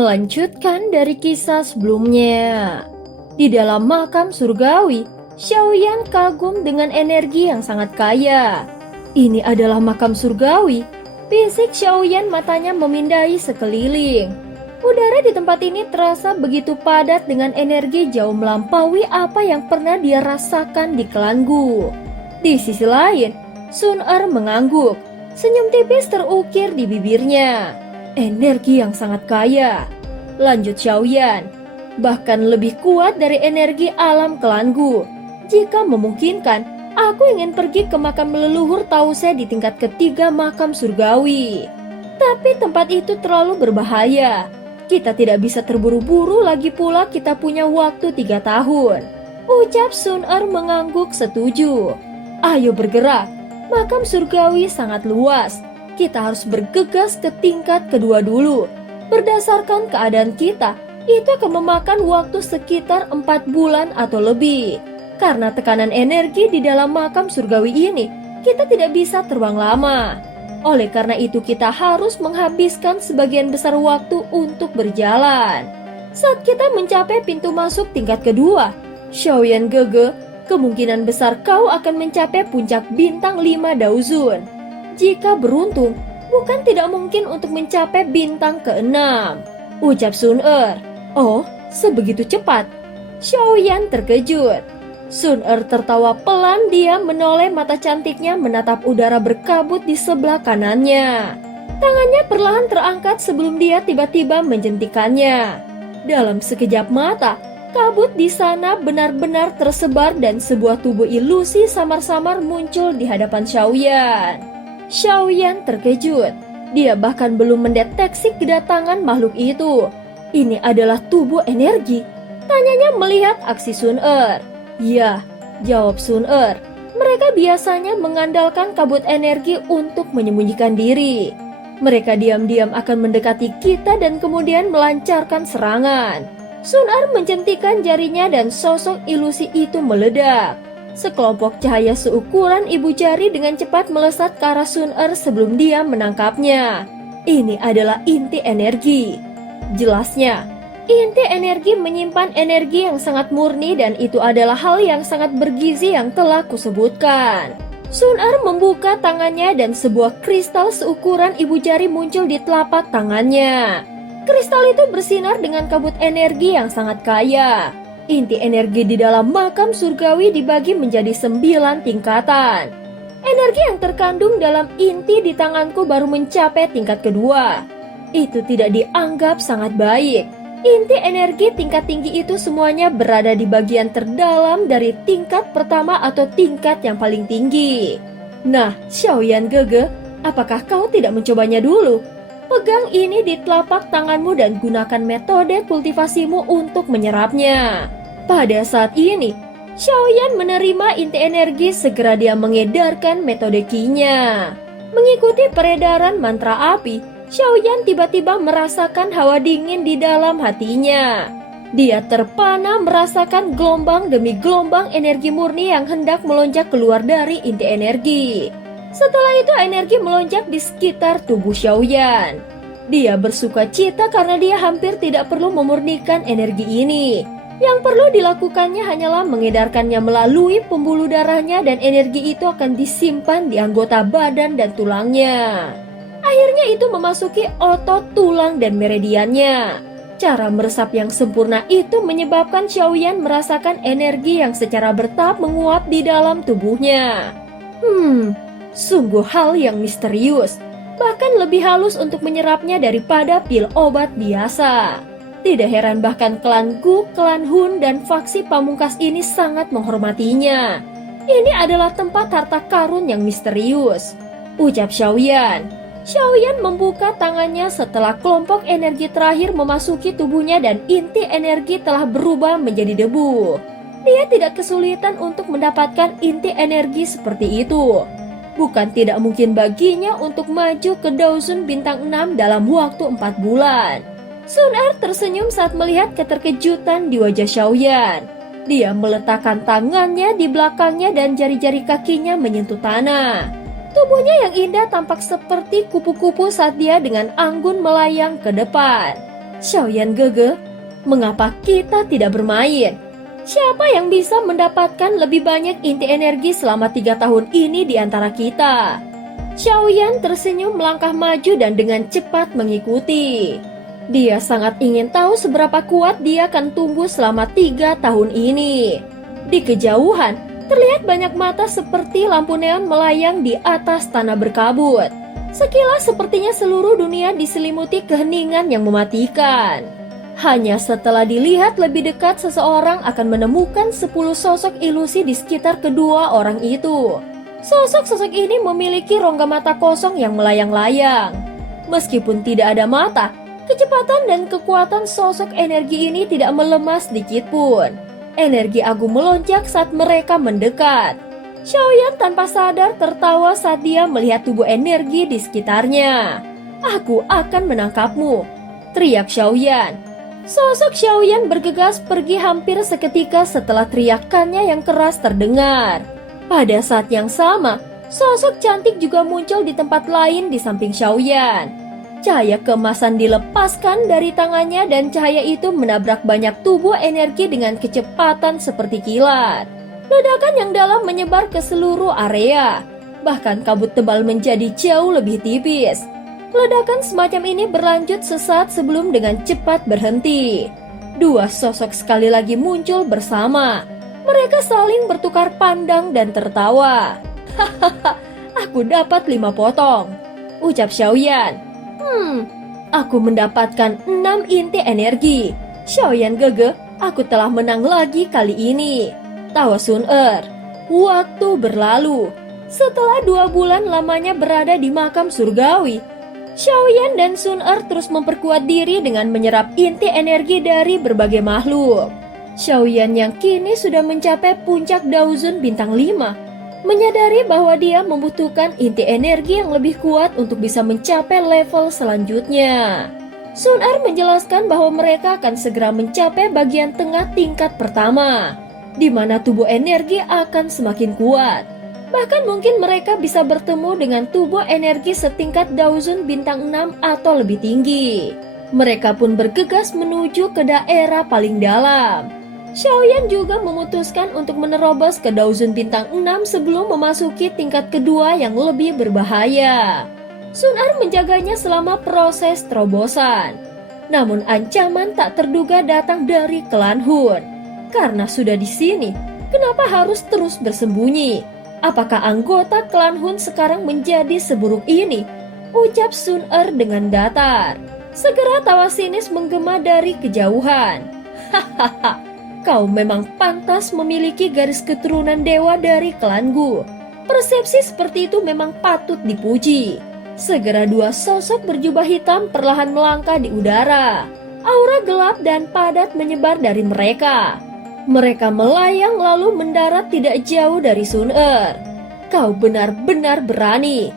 Melanjutkan dari kisah sebelumnya. Di dalam makam surgawi, Xiaoyan kagum dengan energi yang sangat kaya. Ini adalah makam surgawi. Bisik Xiaoyan matanya memindai sekeliling. Udara di tempat ini terasa begitu padat dengan energi jauh melampaui apa yang pernah dia rasakan di klan Gu. Di sisi lain, Sun Er mengangguk. Senyum tipis terukir di bibirnya. Energi yang sangat kaya, lanjut Xiaoyan, bahkan lebih kuat dari energi alam klan Gu. Jika memungkinkan, aku ingin pergi ke makam leluhur Tause di tingkat ketiga makam surgawi. Tapi tempat itu terlalu berbahaya. Kita tidak bisa terburu-buru, lagi pula kita punya waktu 3 tahun. Ucap Sun Er mengangguk setuju. Ayo bergerak, makam surgawi sangat luas. Kita harus bergegas ke tingkat kedua dulu. Berdasarkan keadaan kita, itu akan memakan waktu sekitar 4 bulan atau lebih. Karena tekanan energi di dalam makam surgawi ini, kita tidak bisa terbang lama. Oleh karena itu kita harus menghabiskan sebagian besar waktu untuk berjalan. Saat kita mencapai pintu masuk tingkat kedua, Xiaoyan Gege, kemungkinan besar kau akan mencapai puncak bintang 5 Daozun. Jika beruntung, bukan tidak mungkin untuk mencapai bintang ke-6, ucap Sun Er. Oh, sebegitu cepat? Xiaoyan terkejut. Sun Er tertawa pelan, dia menoleh mata cantiknya menatap udara berkabut di sebelah kanannya. Tangannya perlahan terangkat sebelum dia tiba-tiba menjentikannya. Dalam sekejap mata, kabut di sana benar-benar tersebar dan sebuah tubuh ilusi samar-samar muncul di hadapan Xiaoyan. Xiaoyan terkejut. Dia bahkan belum mendeteksi kedatangan makhluk itu. Ini adalah tubuh energi. Tanyanya melihat aksi Sun Er. Ya, jawab Sun Er. Mereka biasanya mengandalkan kabut energi untuk menyembunyikan diri. Mereka diam-diam akan mendekati kita dan kemudian melancarkan serangan. Sun Er mencentikan jarinya dan sosok ilusi itu meledak. Sekelompok cahaya seukuran ibu jari dengan cepat melesat ke arah Sun Er sebelum dia menangkapnya. Ini adalah inti energi. Jelasnya, inti energi menyimpan energi yang sangat murni dan itu adalah hal yang sangat bergizi yang telah kusebutkan. Sun Er membuka tangannya dan sebuah kristal seukuran ibu jari muncul di telapak tangannya. Kristal itu bersinar dengan kabut energi yang sangat kaya. Inti energi di dalam makam surgawi dibagi menjadi 9 tingkatan. Energi yang terkandung dalam inti di tanganku baru mencapai tingkat kedua. Itu tidak dianggap sangat baik. Inti energi tingkat tinggi itu semuanya berada di bagian terdalam dari tingkat pertama atau tingkat yang paling tinggi. Nah, Xiaoyan Gege, apakah kau tidak mencobanya dulu? Pegang ini di telapak tanganmu dan gunakan metode kultivasimu untuk menyerapnya. Pada saat ini, Xiaoyan menerima inti energi, segera dia mengedarkan metode Qi-nya. Mengikuti peredaran mantra api, Xiaoyan tiba-tiba merasakan hawa dingin di dalam hatinya. Dia terpana merasakan gelombang demi gelombang energi murni yang hendak melonjak keluar dari inti energi. Setelah itu energi melonjak di sekitar tubuh Xiaoyan. Dia bersuka cita karena dia hampir tidak perlu memurnikan energi ini. Yang perlu dilakukannya hanyalah mengedarkannya melalui pembuluh darahnya dan energi itu akan disimpan di anggota badan dan tulangnya. Akhirnya itu memasuki otot, tulang, dan meridiannya. Cara meresap yang sempurna itu menyebabkan Xiaoyan merasakan energi yang secara bertahap menguap di dalam tubuhnya. Sungguh hal yang misterius. Bahkan lebih halus untuk menyerapnya daripada pil obat biasa. Tidak heran bahkan klan Gu, klan Hun, dan faksi pamungkas ini sangat menghormatinya. Ini adalah tempat harta karun yang misterius, ucap Xiaoyan. Xiaoyan membuka tangannya setelah kelompok energi terakhir memasuki tubuhnya dan inti energi telah berubah menjadi debu. Dia tidak kesulitan untuk mendapatkan inti energi seperti itu. Bukan tidak mungkin baginya untuk maju ke Daozun bintang 6 dalam waktu 4 bulan. Sun Er tersenyum saat melihat keterkejutan di wajah Xiaoyan. Dia meletakkan tangannya di belakangnya dan jari-jari kakinya menyentuh tanah. Tubuhnya yang indah tampak seperti kupu-kupu saat dia dengan anggun melayang ke depan. Xiaoyan Gege, mengapa kita tidak bermain? Siapa yang bisa mendapatkan lebih banyak inti energi selama 3 tahun ini di antara kita? Xiaoyan tersenyum melangkah maju dan dengan cepat mengikuti. Dia sangat ingin tahu seberapa kuat dia akan tumbuh selama 3 tahun ini. Di kejauhan, terlihat banyak mata seperti lampu neon melayang di atas tanah berkabut. Sekilas sepertinya seluruh dunia diselimuti keheningan yang mematikan. Hanya setelah dilihat lebih dekat, seseorang akan menemukan 10 sosok ilusi di sekitar kedua orang itu. Sosok-sosok ini memiliki rongga mata kosong yang melayang-layang. Meskipun tidak ada mata, kecepatan dan kekuatan sosok energi ini tidak melemah sedikit pun. Energi agung melonjak saat mereka mendekat. Xiaoyan tanpa sadar tertawa saat dia melihat tubuh energi di sekitarnya. "Aku akan menangkapmu," teriak Xiaoyan. Sosok Xiaoyan bergegas pergi hampir seketika setelah teriakannya yang keras terdengar. Pada saat yang sama, sosok cantik juga muncul di tempat lain di samping Xiaoyan. Cahaya keemasan dilepaskan dari tangannya dan cahaya itu menabrak banyak tubuh energi dengan kecepatan seperti kilat. Ledakan yang dalam menyebar ke seluruh area. Bahkan kabut tebal menjadi jauh lebih tipis. Ledakan semacam ini berlanjut sesaat sebelum dengan cepat berhenti. Dua sosok sekali lagi muncul bersama. Mereka saling bertukar pandang dan tertawa. "Hahaha, aku dapat 5 potong," ucap Xiaoyan. Aku mendapatkan 6 inti energi. Xiaoyan Gege, aku telah menang lagi kali ini," tawa Sun Er. Waktu berlalu. Setelah 2 bulan lamanya berada di makam surgawi, Xiaoyan dan Sun Er terus memperkuat diri dengan menyerap inti energi dari berbagai makhluk. Xiaoyan yang kini sudah mencapai puncak Daozun bintang 5, menyadari bahwa dia membutuhkan inti energi yang lebih kuat untuk bisa mencapai level selanjutnya. Sun Er menjelaskan bahwa mereka akan segera mencapai bagian tengah tingkat pertama, di mana tubuh energi akan semakin kuat. Bahkan mungkin mereka bisa bertemu dengan tubuh energi setingkat Daozun bintang 6 atau lebih tinggi. Mereka pun bergegas menuju ke daerah paling dalam. Xiaoyan juga memutuskan untuk menerobos ke Daozun bintang 6 sebelum memasuki tingkat kedua yang lebih berbahaya. Sun Er menjaganya selama proses terobosan. Namun ancaman tak terduga datang dari klan Hun. Karena sudah di sini, kenapa harus terus bersembunyi? Apakah anggota klan Hun sekarang menjadi seburuk ini? Ucap Sun Er dengan datar. Segera tawa sinis menggema dari kejauhan. "Hahaha, kau memang pantas memiliki garis keturunan dewa dari klanku. Persepsi seperti itu memang patut dipuji." Segera 2 sosok berjubah hitam perlahan melangkah di udara. Aura gelap dan padat menyebar dari mereka. Mereka melayang lalu mendarat tidak jauh dari Sun Er. "Kau benar-benar berani,"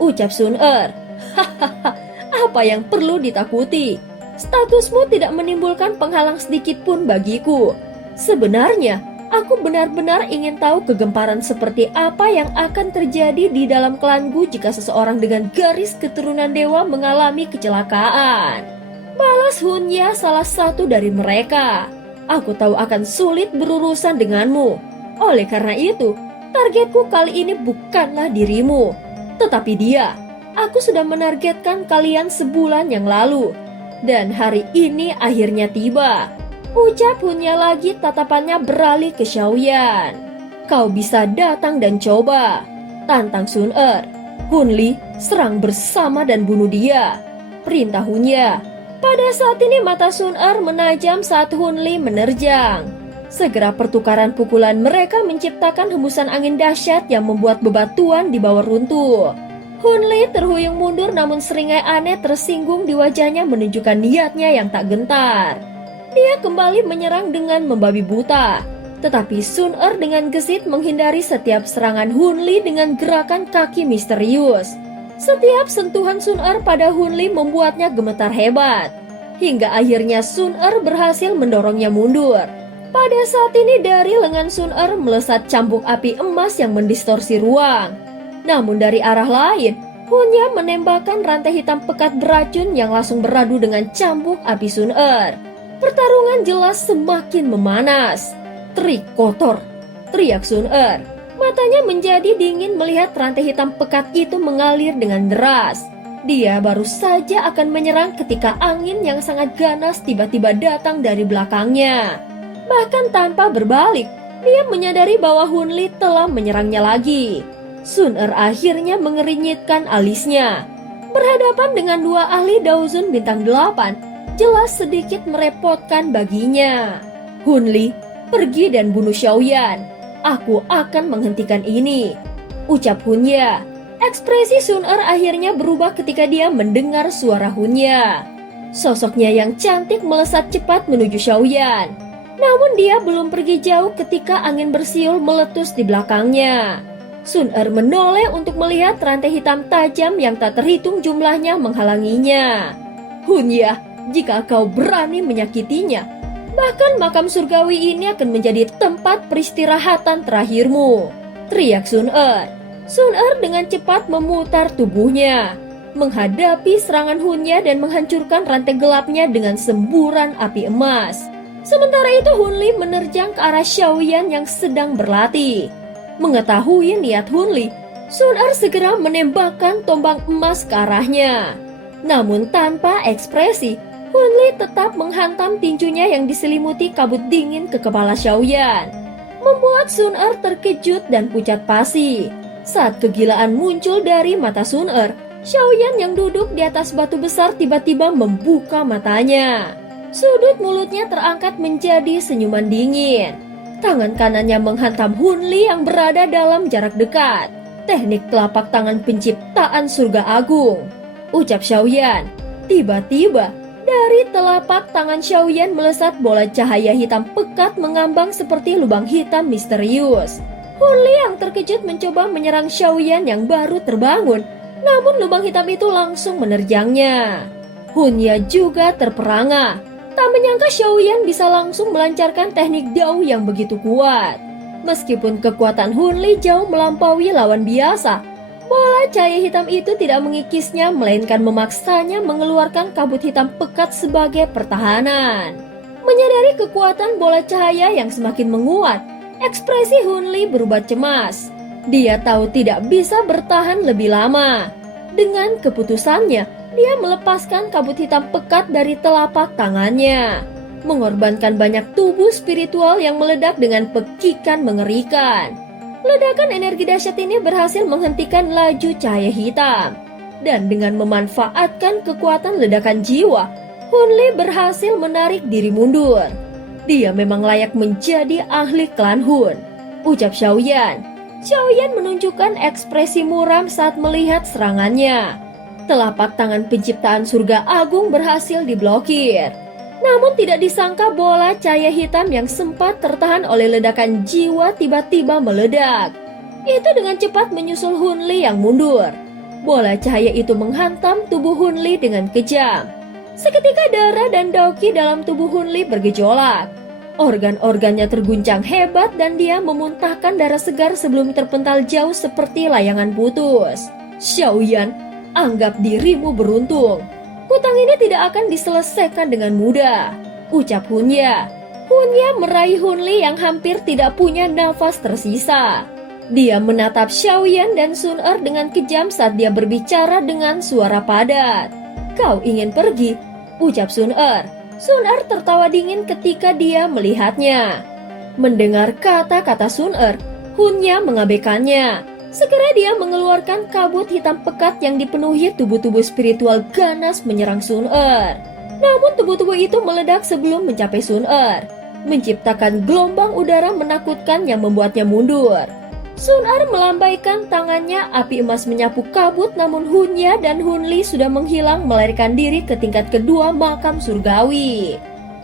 ucap Sun Er. "Hahaha, apa yang perlu ditakuti? Statusmu tidak menimbulkan penghalang sedikit pun bagiku. Sebenarnya, aku benar-benar ingin tahu kegemparan seperti apa yang akan terjadi di dalam klanku jika seseorang dengan garis keturunan dewa mengalami kecelakaan," balas Hunya, salah satu dari mereka. "Aku tahu akan sulit berurusan denganmu. Oleh karena itu, targetku kali ini bukanlah dirimu, tetapi dia. Aku sudah menargetkan kalian sebulan yang lalu, dan hari ini akhirnya tiba," ucap Hunya lagi, tatapannya beralih ke Xiaoyan. "Kau bisa datang dan coba," tantang Sun Er. "Hunli, serang bersama dan bunuh dia," perintah Hunya. Pada saat ini mata Sun Er menajam saat Hunli menerjang. Segera pertukaran pukulan mereka menciptakan hembusan angin dahsyat yang membuat bebatuan di bawah runtuh. Hunli terhuyung mundur, namun seringai aneh tersinggung di wajahnya menunjukkan niatnya yang tak gentar. Dia kembali menyerang dengan membabi buta. Tetapi Sun Er dengan gesit menghindari setiap serangan Hunli dengan gerakan kaki misterius. Setiap sentuhan Sun Er pada Hunli membuatnya gemetar hebat. Hingga akhirnya Sun Er berhasil mendorongnya mundur. Pada saat ini dari lengan Sun Er melesat cambuk api emas yang mendistorsi ruang. Namun dari arah lain, Hunya menembakkan rantai hitam pekat beracun yang langsung beradu dengan cambuk api Sun-er. Pertarungan jelas semakin memanas. "Trik kotor!" teriak Sun-er. Matanya menjadi dingin melihat rantai hitam pekat itu mengalir dengan deras. Dia baru saja akan menyerang ketika angin yang sangat ganas tiba-tiba datang dari belakangnya. Bahkan tanpa berbalik, dia menyadari bahwa Hunli telah menyerangnya lagi. Sun-er akhirnya mengerinyitkan alisnya. Berhadapan dengan dua ahli Daozun bintang 8, jelas sedikit merepotkan baginya. "Hunli, pergi dan bunuh Xiaoyan. Aku akan menghentikan ini," ucap Hunya. Ekspresi Sun-er akhirnya berubah ketika dia mendengar suara Hunya. Sosoknya yang cantik melesat cepat menuju Xiaoyan. Namun dia belum pergi jauh ketika angin bersiul meletus di belakangnya. Sun-er menoleh untuk melihat rantai hitam tajam yang tak terhitung jumlahnya menghalanginya. "Hunya, jika kau berani menyakitinya, bahkan makam surgawi ini akan menjadi tempat peristirahatan terakhirmu," teriak Sun-er. Sun-er dengan cepat memutar tubuhnya, menghadapi serangan Hunya dan menghancurkan rantai gelapnya dengan semburan api emas. Sementara itu Hunli menerjang ke arah Xiaoyan yang sedang berlatih. Mengetahui niat Hunli, Sun-er segera menembakkan tombak emas ke arahnya. Namun tanpa ekspresi, Hunli tetap menghantam tinjunya yang diselimuti kabut dingin ke kepala Xiaoyan, membuat Sun-er terkejut dan pucat pasi. Saat kegilaan muncul dari mata Sun-er, Xiaoyan yang duduk di atas batu besar tiba-tiba membuka matanya. Sudut mulutnya terangkat menjadi senyuman dingin. Tangan kanannya menghantam Hunli yang berada dalam jarak dekat. "Teknik telapak tangan penciptaan surga agung," ucap Xiaoyan. Tiba-tiba, dari telapak tangan Xiaoyan melesat bola cahaya hitam pekat mengambang seperti lubang hitam misterius. Hunli yang terkejut mencoba menyerang Xiaoyan yang baru terbangun, namun lubang hitam itu langsung menerjangnya. Hunya juga terperangah, tak menyangka Xiaoyan bisa langsung melancarkan teknik Dao yang begitu kuat. Meskipun kekuatan Hunli jauh melampaui lawan biasa, bola cahaya hitam itu tidak mengikisnya melainkan memaksanya mengeluarkan kabut hitam pekat sebagai pertahanan. Menyadari kekuatan bola cahaya yang semakin menguat, ekspresi Hunli berubah cemas. Dia tahu tidak bisa bertahan lebih lama. Dengan keputusannya, dia melepaskan kabut hitam pekat dari telapak tangannya, mengorbankan banyak tubuh spiritual yang meledak dengan pekikan mengerikan. Ledakan energi dahsyat ini berhasil menghentikan laju cahaya hitam. Dan dengan memanfaatkan kekuatan ledakan jiwa, Hunli berhasil menarik diri mundur. "Dia memang layak menjadi ahli klan Hun," ucap Xiaoyan. Xiaoyan menunjukkan ekspresi muram saat melihat serangannya. Telapak tangan penciptaan surga agung berhasil diblokir. Namun tidak disangka bola cahaya hitam yang sempat tertahan oleh ledakan jiwa tiba-tiba meledak. Itu dengan cepat menyusul Hunli yang mundur. Bola cahaya itu menghantam tubuh Hunli dengan kejam. Seketika darah dan daoki dalam tubuh Hunli bergejolak. Organ-organnya terguncang hebat dan dia memuntahkan darah segar sebelum terpental jauh seperti layangan putus. "Xiaoyan, anggap dirimu beruntung. Hutang ini tidak akan diselesaikan dengan mudah," ucap Hunya. Hunya meraih Hunli yang hampir tidak punya nafas tersisa. Dia menatap Xiaoyan dan Sun-er dengan kejam saat dia berbicara dengan suara padat. "Kau ingin pergi?" ucap Sun-er. Sun-er tertawa dingin ketika dia melihatnya. Mendengar kata-kata Sun-er, Hunya mengabaikannya. Segera dia mengeluarkan kabut hitam pekat yang dipenuhi tubuh-tubuh spiritual ganas menyerang Sun-er. Namun tubuh-tubuh itu meledak sebelum mencapai Sun-er, menciptakan gelombang udara menakutkan yang membuatnya mundur. Sun-er melambaikan tangannya, api emas menyapu kabut, namun Hunya dan Hunli sudah menghilang melarikan diri ke tingkat kedua makam surgawi.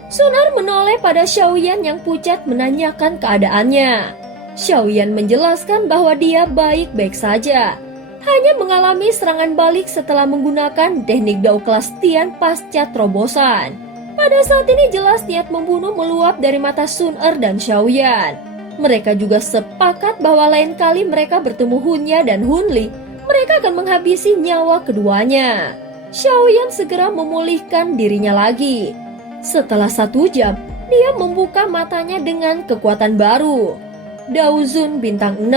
Sun-er menoleh pada Xiaoyan yang pucat menanyakan keadaannya. Xiaoyan menjelaskan bahwa dia baik-baik saja, hanya mengalami serangan balik setelah menggunakan teknik Dao kelas Tian pasca terobosan. Pada saat ini jelas niat membunuh meluap dari mata Sun-er dan Xiaoyan. Mereka juga sepakat bahwa lain kali mereka bertemu Hunya dan Hunli, mereka akan menghabisi nyawa keduanya. Xiaoyan segera memulihkan dirinya lagi. Setelah 1 jam, dia membuka matanya dengan kekuatan baru. Daozun bintang 6.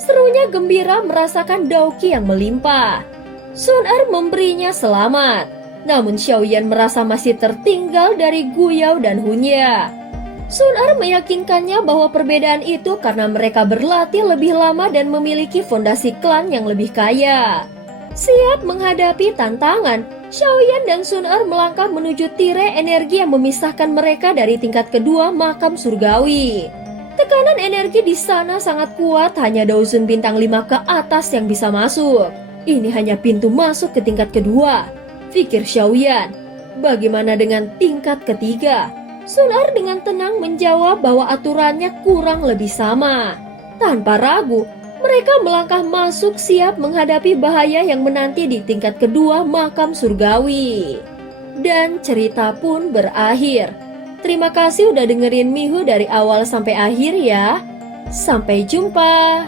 Serunya gembira merasakan Daoqi yang melimpah. Sun Er memberinya selamat. Namun Xiaoyan merasa masih tertinggal dari Guyao dan Hunya. Sun Er meyakinkannya bahwa perbedaan itu karena mereka berlatih lebih lama dan memiliki fondasi klan yang lebih kaya. Siap menghadapi tantangan, Xiaoyan dan Sun Er melangkah menuju tirai energi yang memisahkan mereka dari tingkat kedua makam surgawi. Tekanan energi di sana sangat kuat, hanya Daozun bintang 5 ke atas yang bisa masuk. Ini hanya pintu masuk ke tingkat kedua, pikir Xiaoyan. Bagaimana dengan tingkat ketiga? Sun Er dengan tenang menjawab bahwa aturannya kurang lebih sama. Tanpa ragu, mereka melangkah masuk siap menghadapi bahaya yang menanti di tingkat kedua makam surgawi. Dan cerita pun berakhir. Terima kasih udah dengerin Mihu dari awal sampai akhir ya. Sampai jumpa.